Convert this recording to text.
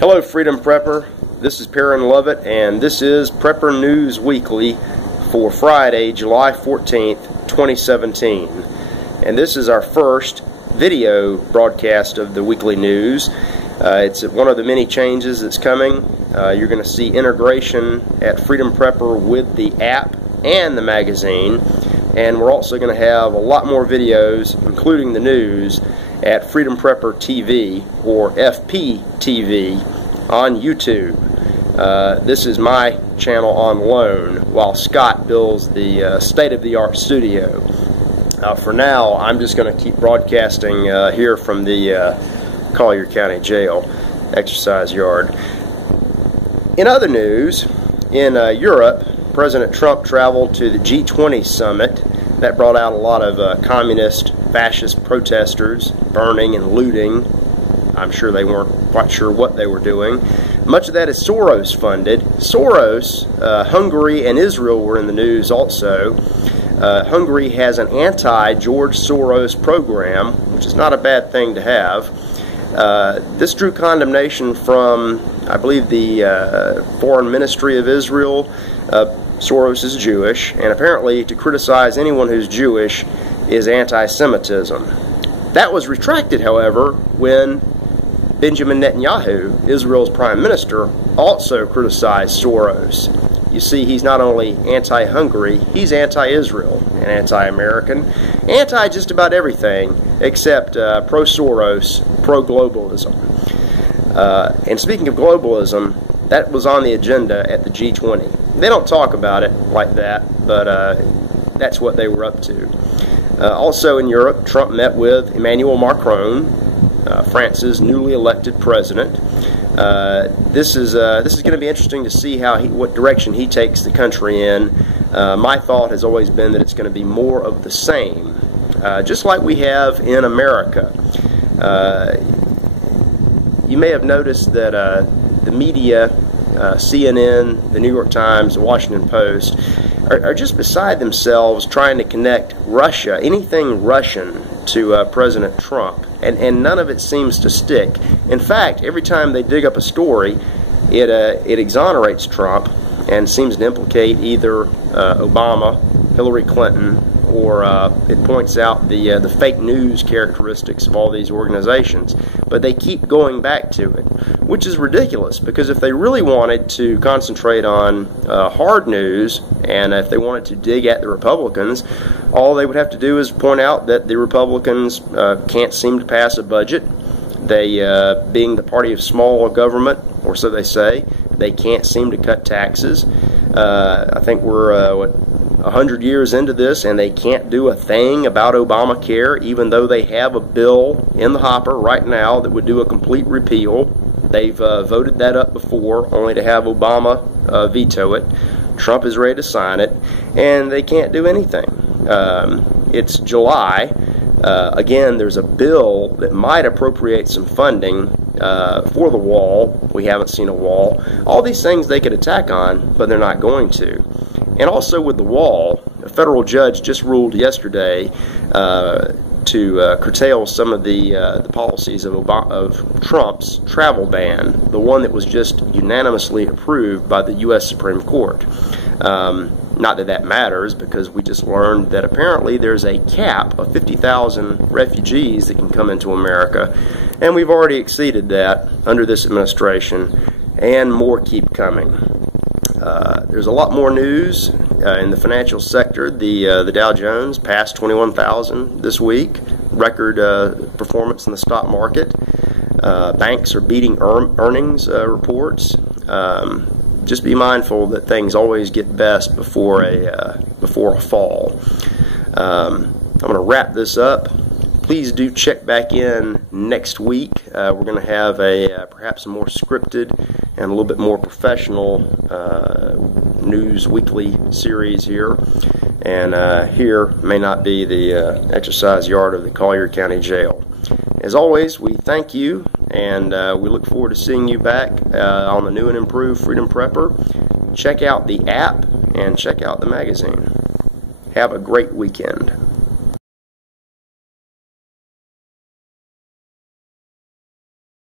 Hello Freedom Prepper, this is Perrin Lovett and this is Prepper News Weekly for Friday, July 14th, 2017. And this is our first video broadcast of the weekly news. It's one of the many changes that's coming. You're going to see integration at Freedom Prepper with the app and the magazine. And we're also going to have a lot more videos, including the news, at Freedom Prepper TV, or FPTV, on YouTube. This is my channel on loan, while Scott builds the state-of-the-art studio. For now, I'm just going to keep broadcasting here from the Collier County Jail exercise yard. In other news, in Europe, President Trump traveled to the G20 summit. That brought out a lot of communist, fascist protesters, burning and looting. I'm sure they weren't quite sure what they were doing. Much of that is Soros funded. Soros, Hungary and Israel were in the news also. Hungary has an anti-George Soros program, which is not a bad thing to have. This drew condemnation from, I believe, the Foreign Ministry of Israel. Soros is Jewish, and apparently to criticize anyone who's Jewish is anti-Semitism. That was retracted, however, when Benjamin Netanyahu, Israel's prime minister, also criticized Soros. You see, he's not only anti-Hungary, he's anti-Israel and anti-American, anti just about everything except pro-Soros, pro-globalism. And speaking of globalism, that was on the agenda at the G20. They don't talk about it like that, but that's what they were up to. Also in Europe, Trump met with Emmanuel Macron, France's newly elected president. This is going to be interesting to see what direction he takes the country in. My thought has always been that it's going to be more of the same, just like we have in America. You may have noticed that the media, CNN, the New York Times, the Washington Post, are just beside themselves trying to connect Russia, anything Russian, to President Trump. And none of it seems to stick. In fact, every time they dig up a story, it exonerates Trump and seems to implicate either Obama, Hillary Clinton, or it points out the fake news characteristics of all these organizations. But they keep going back to it, which is ridiculous, because if they really wanted to concentrate on hard news, and if they wanted to dig at the Republicans, all they would have to do is point out that the Republicans can't seem to pass a budget. They, being the party of small government, or so they say, they can't seem to cut taxes. I think we're 100 years into this, and they can't do a thing about Obamacare, even though they have a bill in the hopper right now that would do a complete repeal. They've voted that up before, only to have Obama veto it. Trump is ready to sign it, and they can't do anything. It's July. Again, there's a bill that might appropriate some funding for the wall. We haven't seen a wall. All these things they could attack on, but they're not going to. And also with the wall, a federal judge just ruled yesterday to curtail some of the policies of Trump's travel ban, the one that was just unanimously approved by the U.S. Supreme Court. Not that that matters, because we just learned that apparently there's a cap of 50,000 refugees that can come into America, and we've already exceeded that under this administration, and more keep coming. There's a lot more news in the financial sector. The Dow Jones passed 21,000 this week, record performance in the stock market. Banks are beating earnings reports. Just be mindful that things always get best before a fall. I'm going to wrap this up. Please do check back in next week. We're going to have perhaps a more scripted and a little bit more professional news weekly series here. And here may not be the exercise yard of the Collier County Jail. As always, we thank you, and we look forward to seeing you back on the new and improved Freedom Prepper. Check out the app and check out the magazine. Have a great weekend.